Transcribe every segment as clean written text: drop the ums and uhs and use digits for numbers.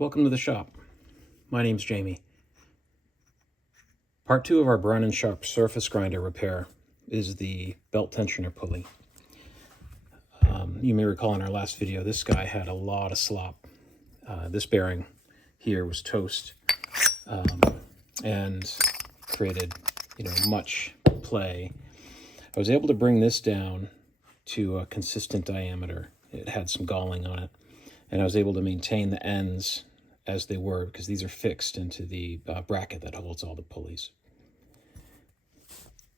Welcome to the shop. My name's Jamie. Part 2 of our Brown and Sharpe surface grinder repair is the belt tensioner pulley. You may recall in our last video, this guy had a lot of slop. This bearing here was toast and created, much play. I was able to bring this down to a consistent diameter. It had some galling on it, and I was able to maintain the ends as they were because these are fixed into the bracket that holds all the pulleys.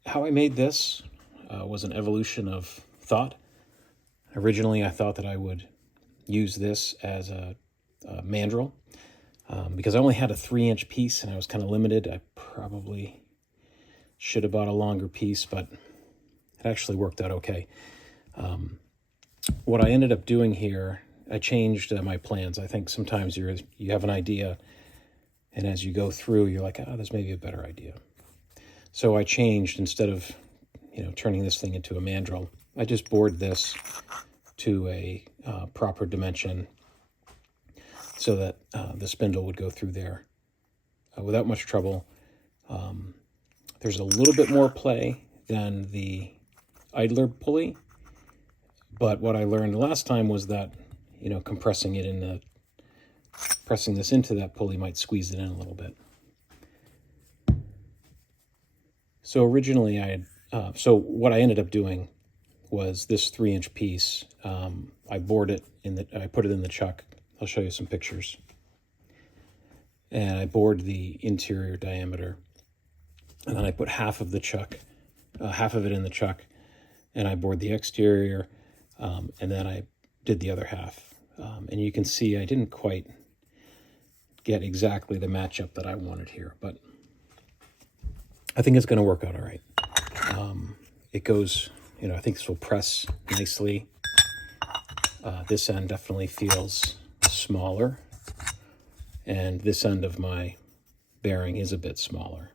How I made this was an evolution of thought. Originally, I thought that I would use this as a mandrel because I only had a 3-inch piece and I was kind of limited. I probably should have bought a longer piece, but it actually worked out okay. What I ended up doing here, I changed my plans. I think sometimes you have an idea, and as you go through, you're like, there's maybe a better idea. So I changed. Instead of, turning this thing into a mandrel, I just bored this to a proper dimension so that the spindle would go through there without much trouble. There's a little bit more play than the idler pulley, but what I learned last time was that compressing this into that pulley might squeeze it in a little bit. So originally what I ended up doing was this 3-inch piece. I bored it I put it in the chuck. I'll show you some pictures. And I bored the interior diameter, and then I put half of it in the chuck, and I bored the exterior, and then I did the other half. And you can see I didn't quite get exactly the matchup that I wanted here, but I think it's going to work out all right. It goes, I think this will press nicely. This end definitely feels smaller, and this end of my bearing is a bit smaller.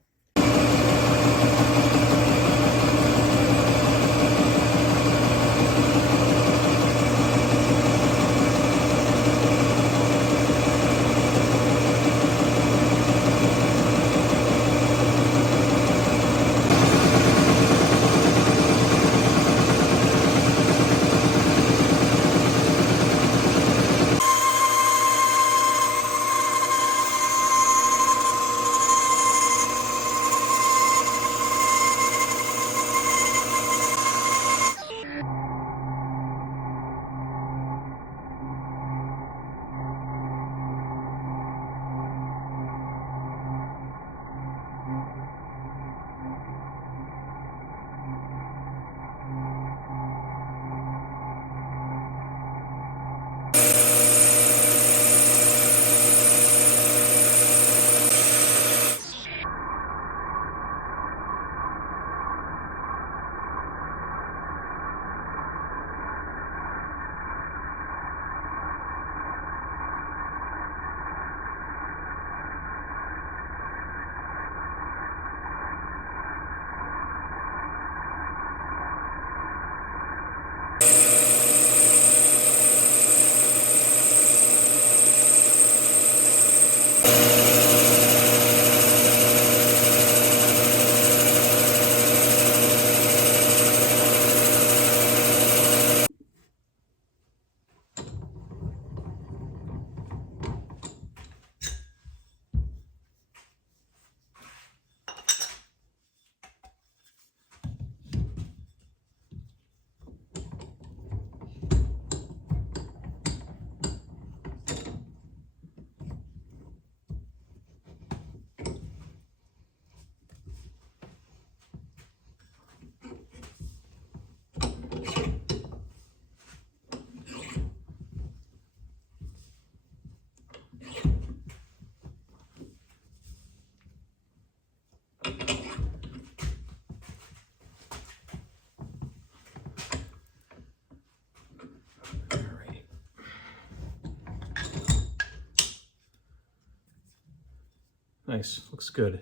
Nice, looks good.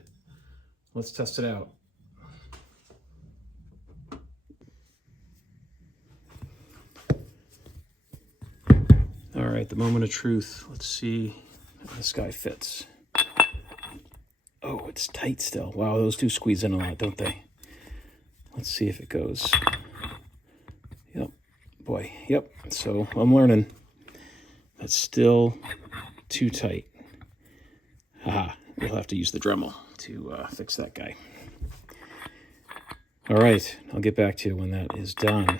Let's test it out. All right, the moment of truth. Let's see This guy fits. Oh, it's tight still. Wow, those two squeeze in a lot, don't they? Let's see if it goes. Yep, boy, yep. So I'm learning. That's still too tight. Haha, we'll have to use the Dremel to fix that guy. All right, I'll get back to you when that is done.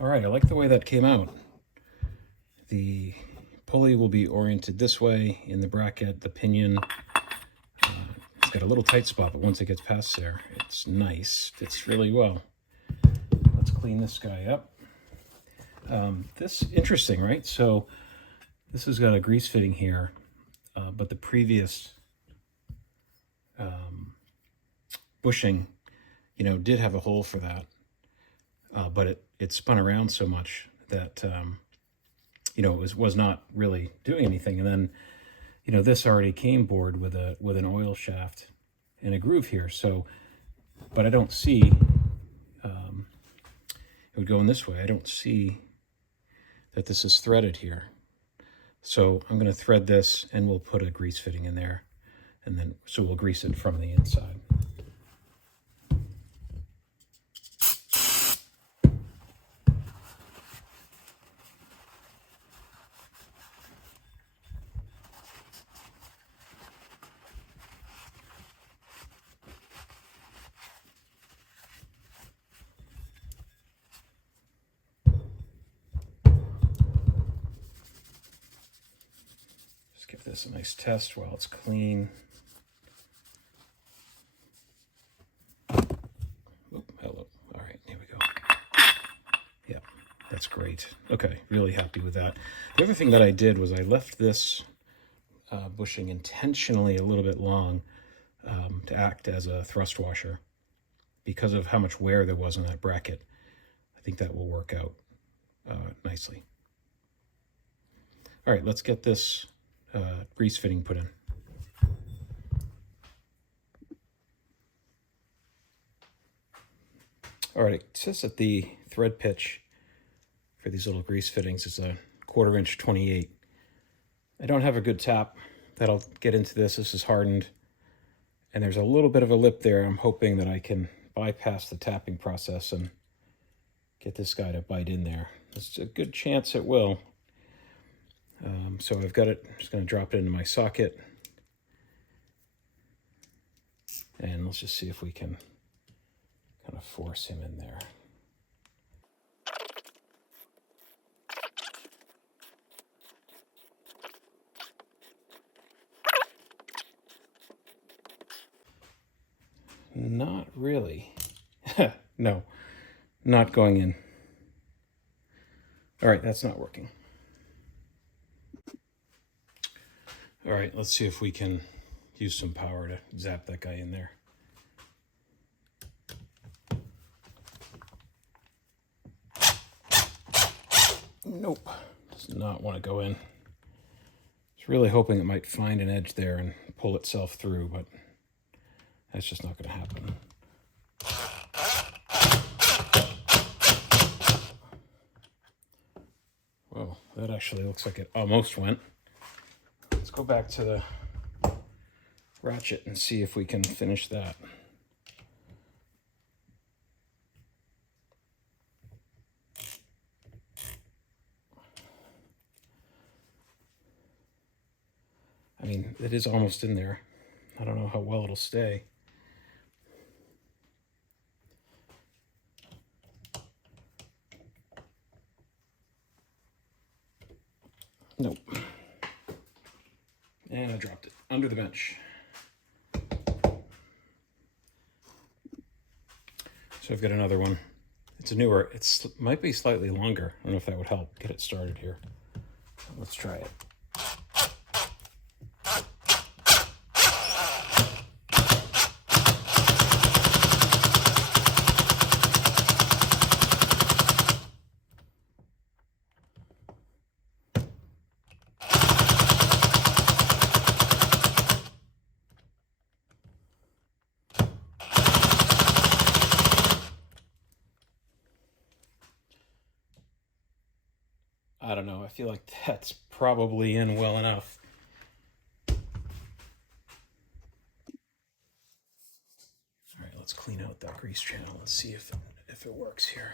All right, I like the way that came out. The pulley will be oriented this way in the bracket. The pinion, it's got a little tight spot, but once it gets past there, it's nice. Fits really well. Let's clean this guy up. This interesting, right? So this has got a grease fitting here, but the previous bushing, did have a hole for that. But it spun around so much that, it was not really doing anything. And then, this already came bored with an oil shaft and a groove here. So, but I don't see, it would go in this way. I don't see that this is threaded here. So I'm going to thread this and we'll put a grease fitting in there. And then, so we'll grease it from the inside. Give this a nice test while it's clean. Oop, hello. All right, here we go. Yeah, that's great. Okay, really happy with that. The other thing that I did was I left this bushing intentionally a little bit long to act as a thrust washer because of how much wear there was on that bracket. I think that will work out nicely. All right, let's get this grease fitting put in. All right, it says that the thread pitch for these little grease fittings is a 1/4 inch 28. I don't have a good tap that'll get into this. This is hardened, and there's a little bit of a lip there. I'm hoping that I can bypass the tapping process and get this guy to bite in there. There's a good chance it will. So I've got it, I'm just going to drop it into my socket. And let's just see if we can kind of force him in there. Not really. No, not going in. All right, that's not working. All right, let's see if we can use some power to zap that guy in there. Nope, does not want to go in. I was really hoping it might find an edge there and pull itself through, but that's just not going to happen. Well, that actually looks like it almost went. Let's go back to the ratchet and see if we can finish that. I mean, it is almost in there. I don't know how well it'll stay. Nope. And I dropped it under the bench. So I've got another one. It's a newer, it might be slightly longer. I don't know if that would help get it started here. Let's try it. I don't know, I feel like that's probably in well enough. All right, let's clean out that grease channel and see if it works here.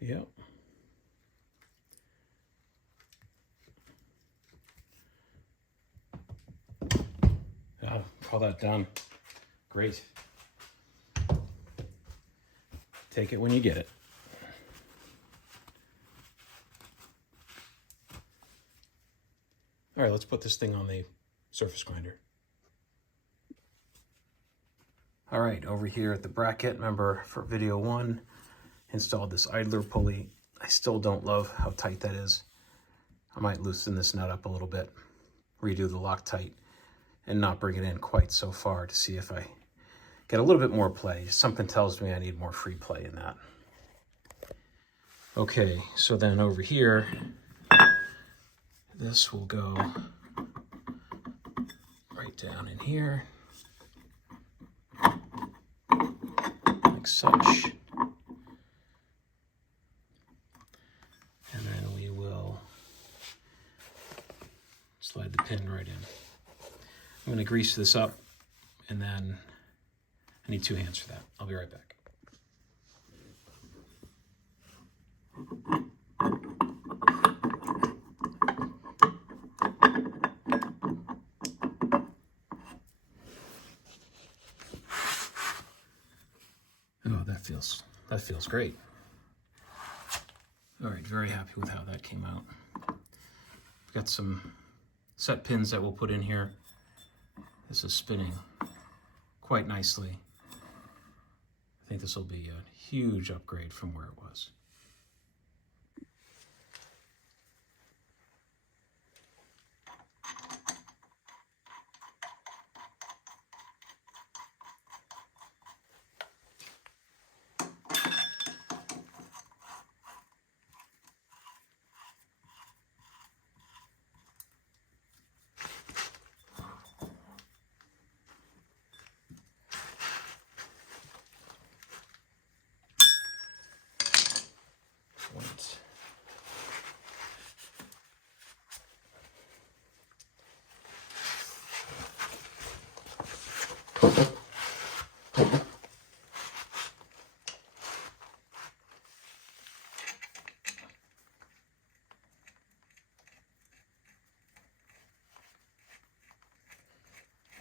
Yep. Oh, all that done. Great. Take it when you get it. All right, let's put this thing on the surface grinder. All right, over here at the bracket, remember for video 1, installed this idler pulley. I still don't love how tight that is. I might loosen this nut up a little bit, redo the Loctite, and not bring it in quite so far to see if I get a little bit more play. Something tells me I need more free play in that. Okay, so then over here, this will go right down in here, like such. And then we will slide the pin right in. I'm going to grease this up, and then I need 2 hands for that. I'll be right back. Oh, that feels great. All right, very happy with how that came out. We've got some set pins that we'll put in here. This is spinning quite nicely. I think this will be a huge upgrade from where it was.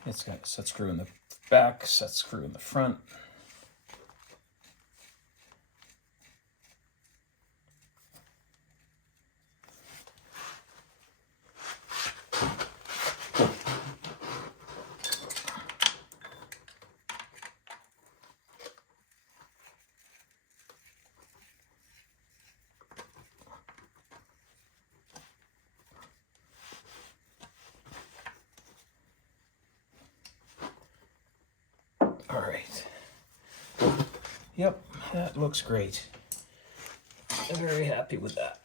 It's got a set screw in the back, set screw in the front. All right. Yep, that looks great. I'm very happy with that.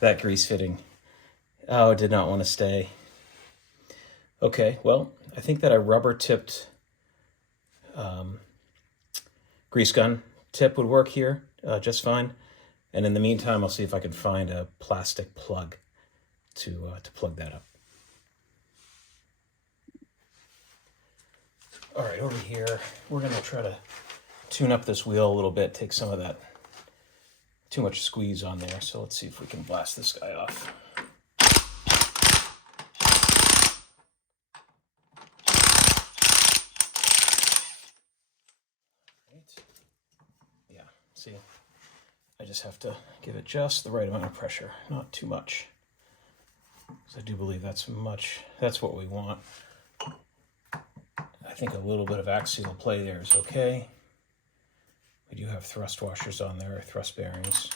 That grease fitting. Oh, it did not want to stay. Okay, well, I think that a rubber tipped grease gun tip would work here just fine. And in the meantime, I'll see if I can find a plastic plug to plug that up. All right, over here, we're gonna try to tune up this wheel a little bit, take some of that too much squeeze on there. So let's see if we can blast this guy off. Right. Yeah, see, I just have to give it just the right amount of pressure, not too much. So I do believe that's what we want. I think a little bit of axial play there is okay. We do have thrust washers on there, thrust bearings.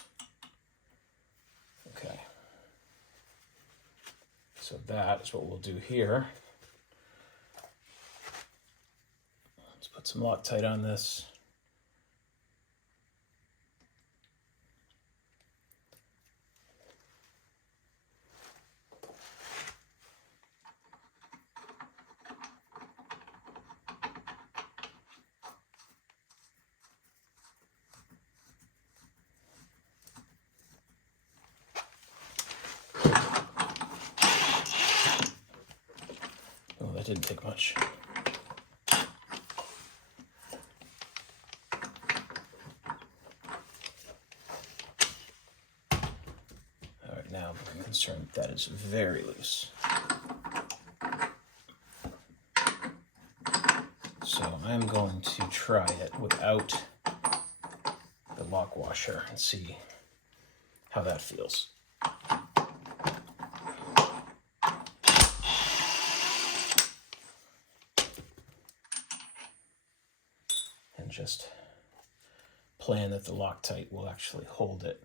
Okay. So that is what we'll do here. Let's put some Loctite on this. Oh, that didn't take much. All right, now I'm concerned that is very loose. So I'm going to try it without the lock washer and see how that feels. And just plan that the Loctite will actually hold it.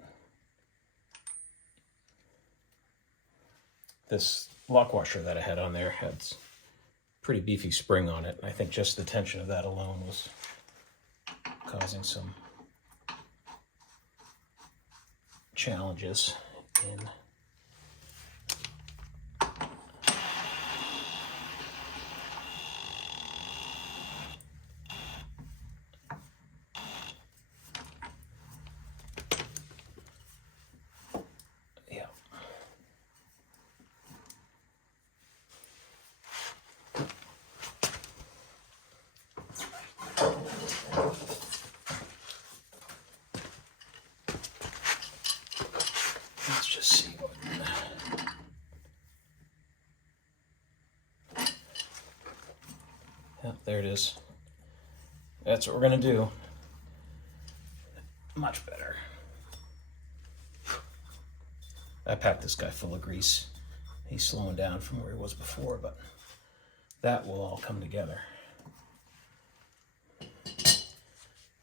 This lock washer that I had on there had pretty beefy spring on it. I think just the tension of that alone was causing some challenges in yeah. Let's just see what. Yeah, there it is. That's what we're gonna do. Much better. I packed this guy full of grease. He's slowing down from where he was before, but that will all come together.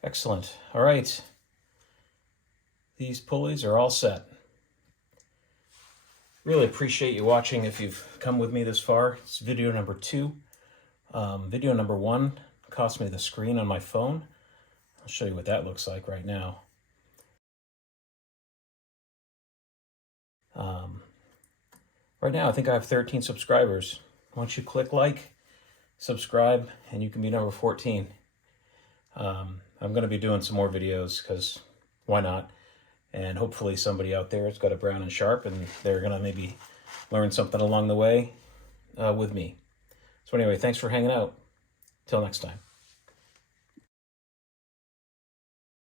Excellent. All right. These pulleys are all set. Really appreciate you watching if you've come with me this far. It's video number 2. Video number 1 cost me the screen on my phone. I'll show you what that looks like right now. Right now, I think I have 13 subscribers. Once you click like, subscribe, and you can be number 14. I'm going to be doing some more videos because why not? And hopefully somebody out there has got a Brown and Sharpe and they're going to maybe learn something along the way with me. So anyway, thanks for hanging out. Till next time.